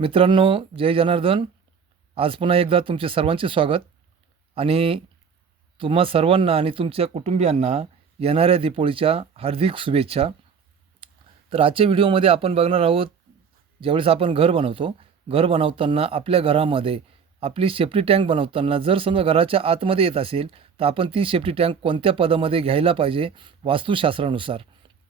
मित्रांनो जय जनार्दन. आज पुन्हा एकदा तुमचे सर्वांचे स्वागत. आणि तुम्हा सर्वांना आणि तुमच्या कुटुंबियांना येणाऱ्या दीपोळीच्या हार्दिक शुभेच्छा. तर आजच्या व्हिडिओमध्ये आपण बघणार आहोत ज्यावेळेस आपण घर बनवतो घर बनवताना आपल्या घरामध्ये आपली सेफ्टी टँक बनवताना जर समजा घराच्या आतमध्ये येत असेल तर आपण ती सेफ्टी टँक कोणत्या पदामध्ये घ्यायला पाहिजे वास्तुशास्त्रानुसार.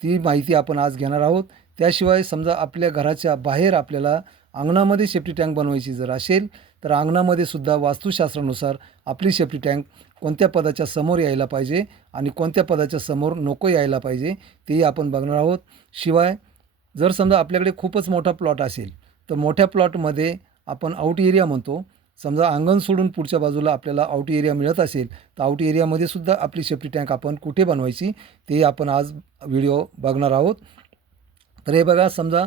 ती माहिती आपण आज घेणार आहोत. त्याशिवाय समजा आपल्या घराच्या बाहेर आपल्याला अंगणामध्ये सेफ्टी टँक बनवायची जर असेल तर अंगणामध्ये सुद्धा वास्तुशास्त्रानुसार आपली सेफ्टी टँक कोणत्या पदाच्या समोर यायला पाहिजे आणि कोणत्या पदाच्या समोर नको यायला पाहिजे तेही आपण बघणार आहोत. शिवाय जर समजा आपल्याकडे खूपच मोठा प्लॉट असेल तर मोठ्या प्लॉटमध्ये आपण आउट एरिया म्हणतो. समजा अंगण सोडून पुढच्या बाजूला आपल्याला आउट एरिया मिळत असेल तर आउट एरियामध्ये सुद्धा आपली सेफ्टी टँक आपण कुठे बनवायची ते आपण आज व्हिडिओ बघणार आहोत. तर हे बघा समजा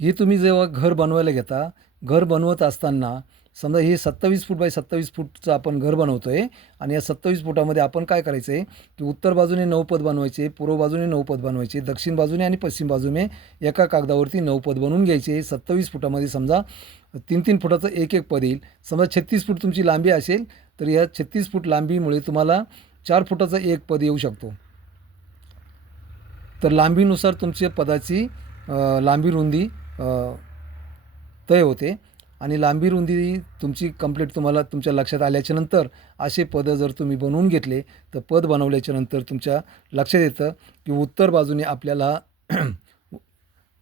हे तुम्ही जेव्हा घर बनवायला घेता घर बनवत असताना समजा हे सत्तावीस फूट बाय सत्तावीस फूटचं आपण घर बनवतो आहे आणि या सत्तावीस फुटामध्ये आपण काय करायचं आहे की उत्तर बाजूने नऊ पद बनवायचे पूर्व बाजूने नऊपद बनवायचे दक्षिण बाजूने आणि पश्चिम बाजूने एका कागदावरती नऊ पद बनवून घ्यायचे. सत्तावीस फुटामध्ये समजा तीन तीन फुटाचं एक एक पद येईल. समजा छत्तीस फूट तुमची लांबी असेल तर या छत्तीस फूट लांबीमुळे तुम्हाला चार फुटाचं एक पद येऊ शकतो. तर लांबीनुसार तुमच्या पदाची लांबी रुंदी तय होते. आणि लांबी रुंदी तुमची कंप्लीट तुम्हाला तुमच्या लक्षात आल्याच्यानंतर असे पदं जर तुम्ही बनवून घेतले तर पद बनवल्याच्यानंतर तुमच्या लक्षात येतं की उत्तर बाजूने आपल्याला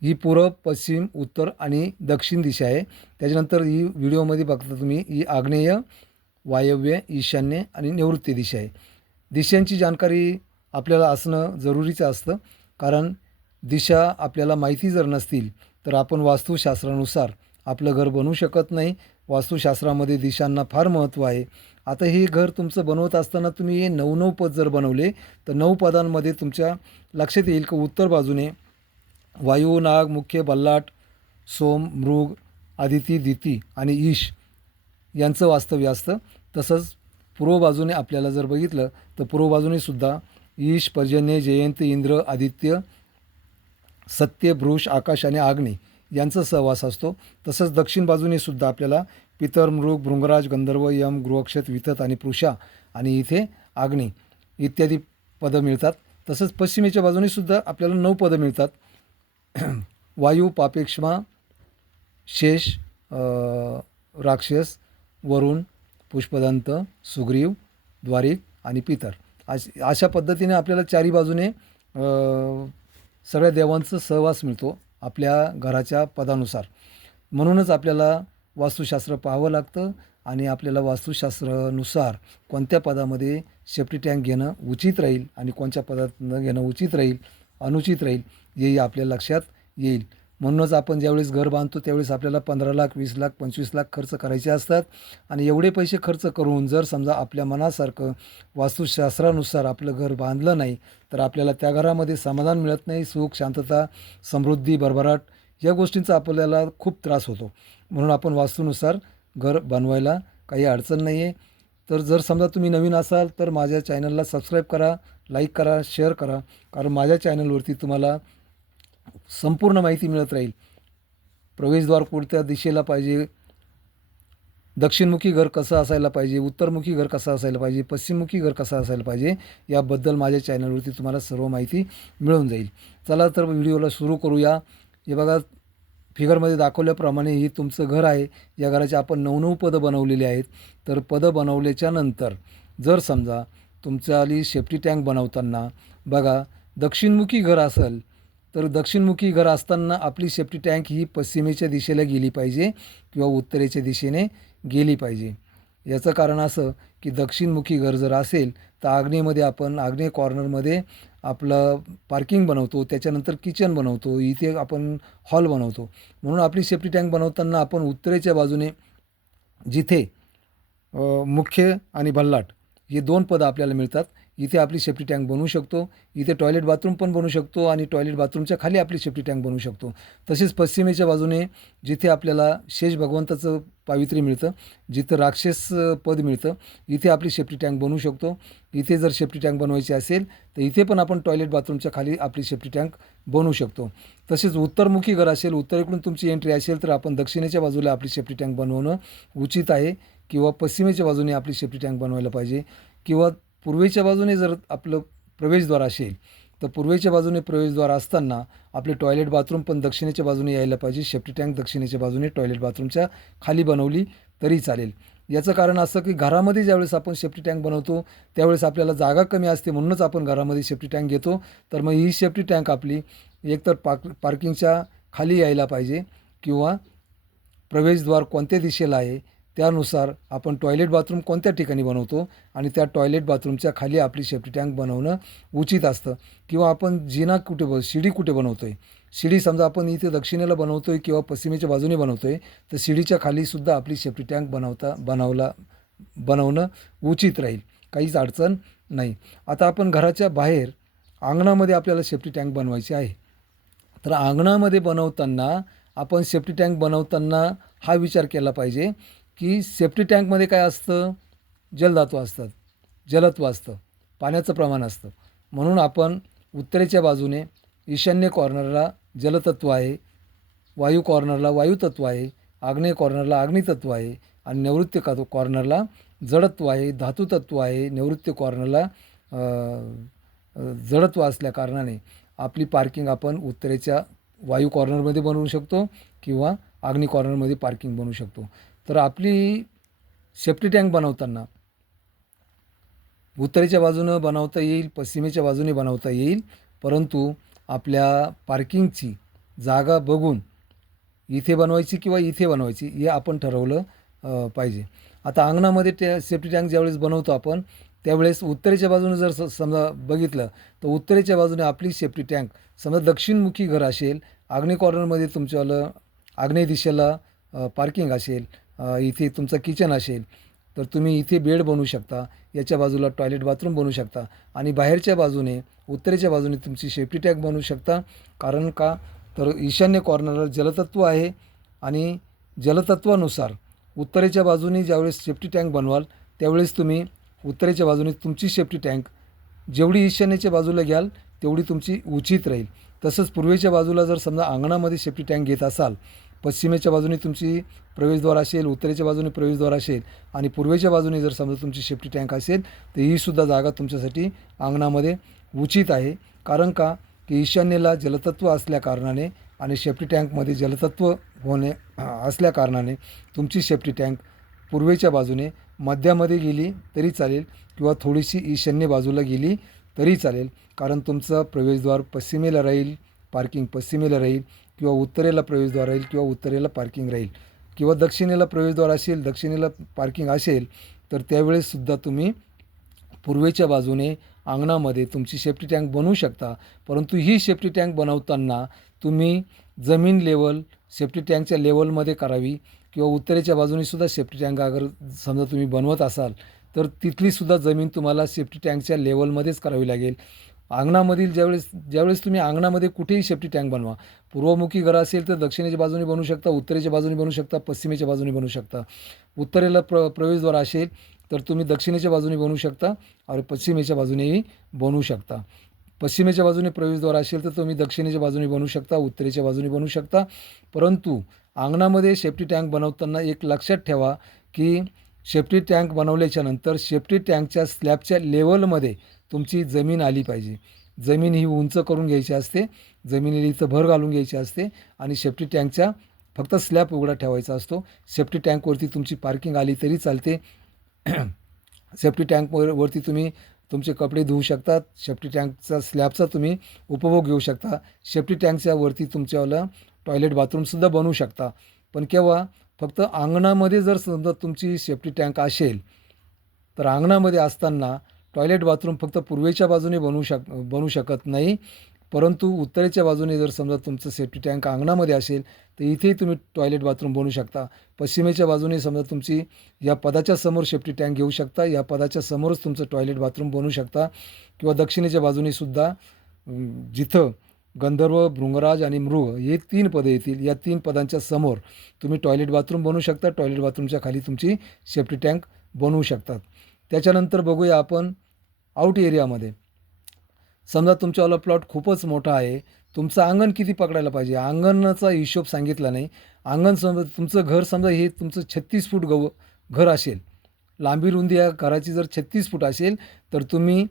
ही पूर्व पश्चिम उत्तर आणि दक्षिण दिशा आहे. त्याच्यानंतर ही व्हिडिओमध्ये बघता तुम्ही ही आग्नेय वायव्य ईशान्य आणि निवृत्ती दिशा आहे. दिशांची जानकारी आपल्याला असणं जरुरीचं असतं. कारण दिशा आपल्याला माहिती जर नसतील तर आपण वास्तुशास्त्रानुसार आपलं घर बनवू शकत नाही. वास्तुशास्त्रामध्ये दिशांना फार महत्त्व आहे. आता हे घर तुमचं बनवत असताना तुम्ही हे नऊ नऊ पद जर बनवले तर नऊ पदांमध्ये तुमच्या लक्षात येईल की उत्तर बाजूने वायू नाग मुख्य बल्लाट सोम मृग आदिती दिती आणि ईश यांचं वास्तव्य असतं. तसंच पूर्व बाजूने आपल्याला जर बघितलं तर पूर्व बाजूने सुद्धा ईश पर्जन्य जयंत इंद्र आदित्य सत्य भृश आकाश आणि आग्नी यांचा सहवास असतो. तसंच दक्षिण बाजूने सुद्धा आपल्याला पितर मृग भृंगराज गंधर्व यम गृहक्षत विथत आणि पृषा आणि इथे आग्नी इत्यादी पदं मिळतात. तसंच पश्चिमेच्या बाजूने सुद्धा आपल्याला नऊ पदं मिळतात. वायू पापेक्ष्मा शेष राक्षस वरुण पुष्पदंत सुग्रीव द्वारिक आणि पितर. अश अशा पद्धतीने आपल्याला चारी बाजूने सगळ्या देवांचं सहवास मिळतो आपल्या घराच्या पदानुसार. म्हणूनच आपल्याला वास्तुशास्त्र पाहावं लागतं आणि आपल्याला वास्तुशास्त्रानुसार कोणत्या पदामध्ये सेफ्टी टँक घेणं उचित राहील आणि कोणत्या पदात न घेणं उचित राहील अनुचित राहील हेही आपल्या लक्षात येईल. म्हणूनच आपण ज्यावेळेस घर बांधतो त्यावेळेस आपल्याला पंधरा लाख वीस लाख पंचवीस लाख खर्च करायचे असतात. आणि एवढे पैसे खर्च करून जर समजा आपल्या मनासारखं वास्तुशास्त्रानुसार आपलं घर बांधलं नाही तर आपल्याला त्या घरामध्ये समाधान मिळत नाही सुख शांतता समृद्धी भरभराट या गोष्टींचा आपल्याला खूप त्रास होतो. म्हणून आपण वास्तूनुसार घर बनवायला काही अडचण नाही आहे तर जर समजा तुम्ही नवीन असाल तर माझ्या चॅनलला सबस्क्राईब करा लाईक करा शेअर करा. कारण माझ्या चॅनलवरती तुम्हाला संपूर्ण माहिती मिळत राहील. प्रवेशद्वार कोणत्या दिशेला पाहिजे. दक्षिणमुखी घर कसं असायला पाहिजे? उत्तरमुखी घर कसं असायला पाहिजे? पश्चिममुखी घर कसं असायला पाहिजे? याबद्दल माझ्या चॅनलवरती तुम्हाला सर्व माहिती मिळून जाईल. चला तर व्हिडिओला सुरू करूया. हे बघा फिगरमध्ये दाखवल्याप्रमाणे ही तुमचं घर आहे. या घराचे आपण नऊ नऊ पदं बनवलेली आहेत. तर पदं बनवल्याच्या नंतर जर समजा तुमच्या आली सेफ्टी टँक बनवताना बघा दक्षिणमुखी घर असेल तर दक्षिणमुखी घर असताना आपली सेफ्टी टँक ही पश्चिमेच्या दिशेला गेली पाहिजे किंवा उत्तरेच्या दिशेने गेली पाहिजे. याचं कारण असं की दक्षिणमुखी घर जर असेल तर आग्नेयमध्ये आपण आग्नेय कॉर्नरमध्ये आपलं पार्किंग बनवतो त्याच्यानंतर किचन बनवतो इथे आपण हॉल बनवतो. म्हणून आपली सेफ्टी टँक बनवताना आपण उत्तरेच्या बाजूने जिथे मुख्य आणि भल्लाट हे दोन पदं आपल्याला मिळतात. इथे आपली सेफ्टी टँक बनवू शकतो. इथे टॉयलेट बाथरूम पण बनवू शकतो आणि टॉयलेट बाथरूमच्या खाली आपली सेफ्टी टँक बनवू शकतो. तसेच पश्चिमेच्या बाजूने जिथे आपल्याला शेष भगवंताचं पावित्र्य मिळतं जिथं राक्षस पद मिळतं इथे आपली सेफ्टी टँक बनवू शकतो. इथे जर सेफ्टी टँक बनवायची असेल तर इथे पण आपण टॉयलेट बाथरूमच्या खाली आपली सेफ्टी टँक बनवू शकतो. तसेच उत्तरमुखी घर असेल उत्तरेकडून तुमची एंट्री असेल तर आपण दक्षिणेच्या बाजूला आपली सेफ्टी टँक बनवणं उचित आहे किंवा पश्चिमेच्या बाजूने आपली सेफ्टी टँक बनवायला पाहिजे किंवा पूर्वेच्या बाजूने जर आपलं प्रवेशद्वार असेल तर पूर्वेच्या बाजूने प्रवेशद्वार असताना आपले टॉयलेट बाथरूम पण दक्षिणेच्या बाजूने यायला पाहिजे. शेफ्टी टँक दक्षिणेच्या बाजूने टॉयलेट बाथरूमच्या खाली बनवली तरी चालेल. याचं कारण असं की घरामध्ये ज्यावेळेस आपण सेफ्टी टँक बनवतो त्यावेळेस आपल्याला जागा कमी असते म्हणूनच आपण घरामध्ये सेफ्टी टँक घेतो. तर मग ही सेफ्टी टँक आपली एकतर पार्क पार्किंगच्या खाली यायला पाहिजे किंवा प्रवेशद्वार कोणत्या दिशेला आहे त्यानुसार आपण टॉयलेट बाथरूम कोणत्या ठिकाणी बनवतो आणि त्या टॉयलेट बाथरूमच्या खाली आपली सेफ्टी टँक बनवणं उचित असतं. किंवा आपण जिना कुठे ब शिडी कुठे बनवतो आहे शिडी समजा आपण इथे दक्षिणेला बनवतो आहे किंवा पश्चिमेच्या बाजूने बनवतो आहे तर शिडीच्या खालीसुद्धा आपली सेफ्टी टँक बनवता बनवला बनवणं उचित राहील. काहीच अडचण नाही. आता आपण घराच्या बाहेर अंगणामध्ये आपल्याला सेफ्टी टँक बनवायची आहे. तर अंगणामध्ये बनवताना आपण सेफ्टी टँक बनवताना हा विचार केला पाहिजे. की सेफ्टी टँकमध्ये काय असतं? जलधातू असतात. जलत्व असतं. पाण्याचं प्रमाण असतं. म्हणून आपण उत्तरेच्या बाजूने ईशान्य कॉर्नरला जलतत्व आहे वायू कॉर्नरला वायुतत्व आहे आग्नेय कॉर्नरला अग्नितत्व आहे आणि नैऋत्य का कॉर्नरला जडत्व आहे धातुतत्व आहे नैऋत्य कॉर्नरला जडत्व असल्या कारणाने आपली पार्किंग आपण उत्तरेच्या वायू कॉर्नरमध्ये बनवू शकतो किंवा आग्नी कॉर्नरमध्ये पार्किंग बनवू शकतो. तर आपली सेफ्टी टँक बनवताना उत्तरेच्या बाजूनं बनवता येईल पश्चिमेच्या बाजूने बनवता येईल परंतु आपल्या पार्किंगची जागा बघून इथे बनवायची किंवा इथे बनवायची हे आपण ठरवलं पाहिजे. आता अंगणामध्ये त्या सेफ्टी टँक ज्यावेळेस बनवतो आपण त्यावेळेस उत्तरेच्या बाजूने जर स समजा बघितलं तर उत्तरेच्या बाजूने आपली सेफ्टी टँक समजा दक्षिणमुखी घर असेल आग्नेय कॉर्नरमध्ये तुमच्यावालं आग्नेय दिशेला पार्किंग असेल इथे तुमचं किचन असेल तर तुम्ही इथे बेड बनवू शकता याच्या बाजूला टॉयलेट बाथरूम बनवू शकता आणि बाहेरच्या बाजूने उत्तरेच्या बाजूने तुमची सेफ्टी टँक बनवू शकता. कारण का? तर ईशान्य कॉर्नरला जलतत्व आहे आणि जलतत्वानुसार उत्तरेच्या बाजूने ज्यावेळेस सेफ्टी टँक बनवाल त्यावेळेस तुम्ही उत्तरेच्या बाजूने तुमची सेफ्टी टँक जेवढी ईशान्येच्या बाजूला घ्याल तेवढी तुमची उचित राहील. तसंच पूर्वेच्या बाजूला जर समजा अंगणामध्ये सेफ्टी टँक घेत असाल पश्चिमेच्या बाजूने तुमची प्रवेशद्वार असेल उत्तरेच्या बाजूने प्रवेशद्वार असेल आणि पूर्वेच्या बाजूने जर समजा तुमची शेफ्टी टँक असेल तर हीसुद्धा जागा तुमच्यासाठी अंगणामध्ये उचित आहे. कारण का? की ईशान्येला जलतत्व असल्याकारणाने आणि शेफ्टी टँकमध्ये जलतत्व होणे असल्याकारणाने तुमची शेफ्टी टँक पूर्वेच्या बाजूने मध्यामध्ये गेली तरी चालेल किंवा थोडीशी ईशान्य बाजूला गेली तरी चालेल. कारण तुमचं प्रवेशद्वार पश्चिमेला राहील पार्किंग पश्चिमेला राहील किंवा उत्तरेला प्रवेशद्वार राहील किंवा उत्तरेला पार्किंग राहील. किंवा दक्षिणेला प्रवेशद्वार असेल दक्षिणेला पार्किंग असेल तर त्यावेळेससुद्धा तुम्ही पूर्वेच्या बाजूने अंगणामध्ये तुमची सेफ्टी टँक बनवू शकता. परंतु ही सेफ्टी टँक बनवताना तुम्ही जमीन लेवल सेफ्टी टँकच्या लेवलमध्ये करावी किंवा उत्तरेच्या बाजूनेसुद्धा सेफ्टी टँक अगर समजा तुम्ही बनवत असाल तर तिथलीसुद्धा जमीन तुम्हाला सेफ्टी टँकच्या लेवलमध्येच करावी लागेल. अंगणामधील ज्यावेळेस ज्यावेळेस तुम्ही अंगणामध्ये कुठेही सेफ्टी टँक बनवा पूर्वमुखी घर असेल तर दक्षिणेच्या बाजूने बनवू शकता उत्तरेच्या बाजूने बनवू शकता पश्चिमेच्या बाजूने बनवू शकता. उत्तरेला प्र प्रवेशद्वार असेल तर तुम्ही दक्षिणेच्या बाजूने बनवू शकता आणि पश्चिमेच्या बाजूनेही बनवू शकता. पश्चिमेच्या बाजूने प्रवेशद्वार असेल तर तुम्ही दक्षिणेच्या बाजूने बनवू शकता उत्तरेच्या बाजूने बनवू शकता. परंतु अंगणामध्ये सेफ्टी टँक बनवताना एक लक्षात ठेवा की सेफ्टी टँक बनवल्याच्या नंतर सेफ्टी टँकच्या स्लॅबच्या लेवलमध्ये तुमची जमीन आली पाहिजे. जमीन ही उंच करून घ्यायची असते जमिनीला इथं भर घालून घ्यायची असते आणि सेफ्टी टँकच्या फक्त स्लॅब उघडा ठेवायचा असतो. सेफ्टी टँकवरती तुमची पार्किंग आली तरी चालते. सेफ्टी टँकवर वरती तुम्ही तुमचे कपडे धुवू शकतात सेफ्टी टँकचा स्लॅबचा तुम्ही उपभोग घेऊ शकता. सेफ्टी टँकच्या वरती तुमच्यावाला टॉयलेट बाथरूमसुद्धा बनवू शकता. पण केव्हा फक्त अंगणामध्ये जर समजा तुमची सेफ्टी टँक असेल तर अंगणामध्ये असताना टॉयलेट बाथरूम फक्त पूर्वेच्या बाजूने बनवू शक बनवू शकत नाही. परंतु उत्तरेच्या बाजूने जर समजा तुमचं सेफ्टी टँक अंगणामध्ये असेल तर इथेही तुम्ही टॉयलेट बाथरूम बनवू शकता. पश्चिमेच्या बाजूने समजा तुमची या पदाच्या समोर सेफ्टी टँक घेऊ शकता या पदाच्या समोरच तुमचं टॉयलेट बाथरूम बनवू शकता. किंवा दक्षिणेच्या बाजूने सुद्धा जिथं गंधर्व भृंगराज आणि मृग हे तीन पदं येतील. या तीन पदांच्या समोर तुम्ही टॉयलेट बाथरूम बनवू शकता. टॉयलेट बाथरूमच्या खाली तुमची सेफ्टी टँक बनवू शकतात. त्याच्यानंतर बघूया आपण आउट एरियामध्ये समजा तुमच्यावाला प्लॉट खूपच मोठा आहे. तुमचं अंगण किती पकडायला पाहिजे? अंगणाचा हिशोब सांगितला नाही. अंगण समजा तुमचं घर समजा हे तुमचं छत्तीस फूट गव घर असेल. लांबी रुंदी या घराची जर छत्तीस फूट असेल तर तुम्ही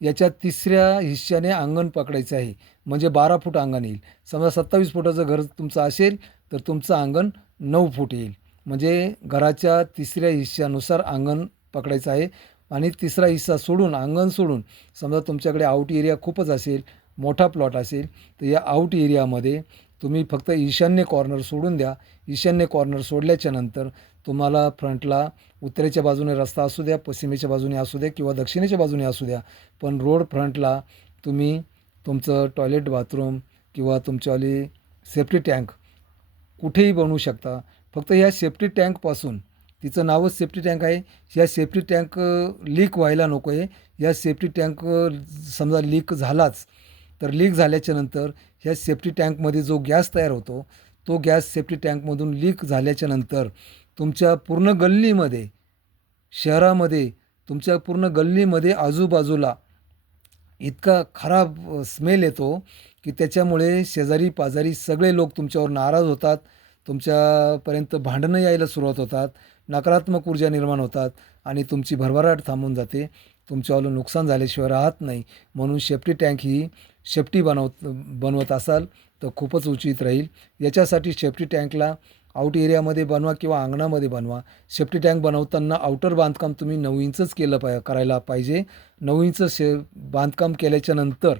याच्या तिसऱ्या हिश्श्याने अंगण पकडायचं आहे. म्हणजे बारा फूट अंगण येईल. समजा सत्तावीस फुटाचं घर तुमचं असेल तर तुमचं अंगण नऊ फूट येईल. म्हणजे घराच्या तिसऱ्या हिश्श्यानुसार अंगण पकडायचं आहे. आणि तिसरा हिस्सा सोडून अंगण सोडून समजा तुमच्याकडे आउट एरिया खूपच असेल मोठा प्लॉट असेल तर या आउट एरियामध्ये तुम्ही फक्त ईशान्य कॉर्नर सोडून द्या. ईशान्य कॉर्नर सोडल्याच्या नंतर तुम्हाला फ्रंटला उत्तरेच्या बाजूने रस्ता असू द्या पश्चिमेच्या बाजूने असू द्या किंवा दक्षिणेच्या बाजूने असू द्या. पण रोड फ्रंटला तुम्ही तुमचं टॉयलेट बाथरूम किंवा तुमच्यावाली सेफ्टी टँक कुठेही बनवू शकता. फक्त ह्या सेफ्टी टँकपासून तिचं नावच सेफ्टी टँक आहे. ह्या सेफ्टी टँक लीक व्हायला नको आहे या सेफ्टी टँक समजा लीक झालाच तर लीक झाल्याच्यानंतर ह्या सेफ्टी टँकमध्ये जो गॅस तयार होतो तो गॅस सेफ्टी टँकमधून लीक झाल्याच्यानंतर तुमच्या पूर्ण गल्लीमध्ये शहरामध्ये तुमच्या पूर्ण गल्लीमध्ये आजूबाजूला इतका खराब स्मेल येतो की त्याच्यामुळे शेजारी पाजारी सगळे लोक तुमच्यावर नाराज होतात. तुमच्यापर्यंत भांडणं यायला सुरुवात होतात. नकारात्मक ऊर्जा निर्माण होतात आणि तुमची भरभराट थांबून जाते. तुमच्यावालं नुकसान झाल्याशिवाय राहत नाही. म्हणून शेफ्टी टँक ही शेफ्टी बनवत बनवत असाल तर खूपच उचित राहील. याच्यासाठी शेफ्टी टँकला आउट एरियामध्ये बनवा किंवा अंगणामध्ये बनवा. सेफ्टी टँक बनवताना आउटर बांधकाम तुम्ही नऊ इंचच केलं पाय करायला पाहिजे. नऊ इंच शे बांधकाम केल्याच्यानंतर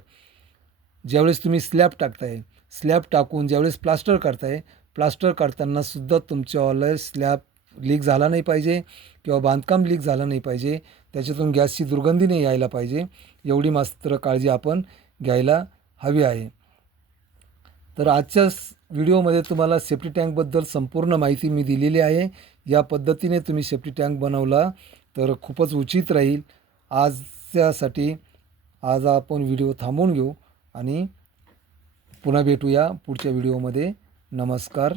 ज्यावेळेस तुम्ही स्लॅब टाकताय स्लॅब टाकून ज्यावेळेस प्लास्टर करताय प्लास्टर करताना सुद्धा तुमच्यावाला स्लॅब लीक झाला नाही पाहिजे किंवा बांधकाम लीक झालं नाही पाहिजे. त्याच्यातून गॅसची दुर्गंधी नाही यायला पाहिजे. एवढी मात्र काळजी आपण घ्यायला हवी आहे. तर आजच्या व्हिडिओमध्ये तुम्हाला सेफ्टी टँकबद्दल संपूर्ण माहिती मी दिलेली आहे. या पद्धतीने तुम्ही सेफ्टी टँक बनवला तर खूपच उचित राहील. आजच्यासाठी आज आपण व्हिडिओ थांबवून घेऊ आणि पुन्हा भेटूया पुढच्या व्हिडिओमध्ये. नमस्कार.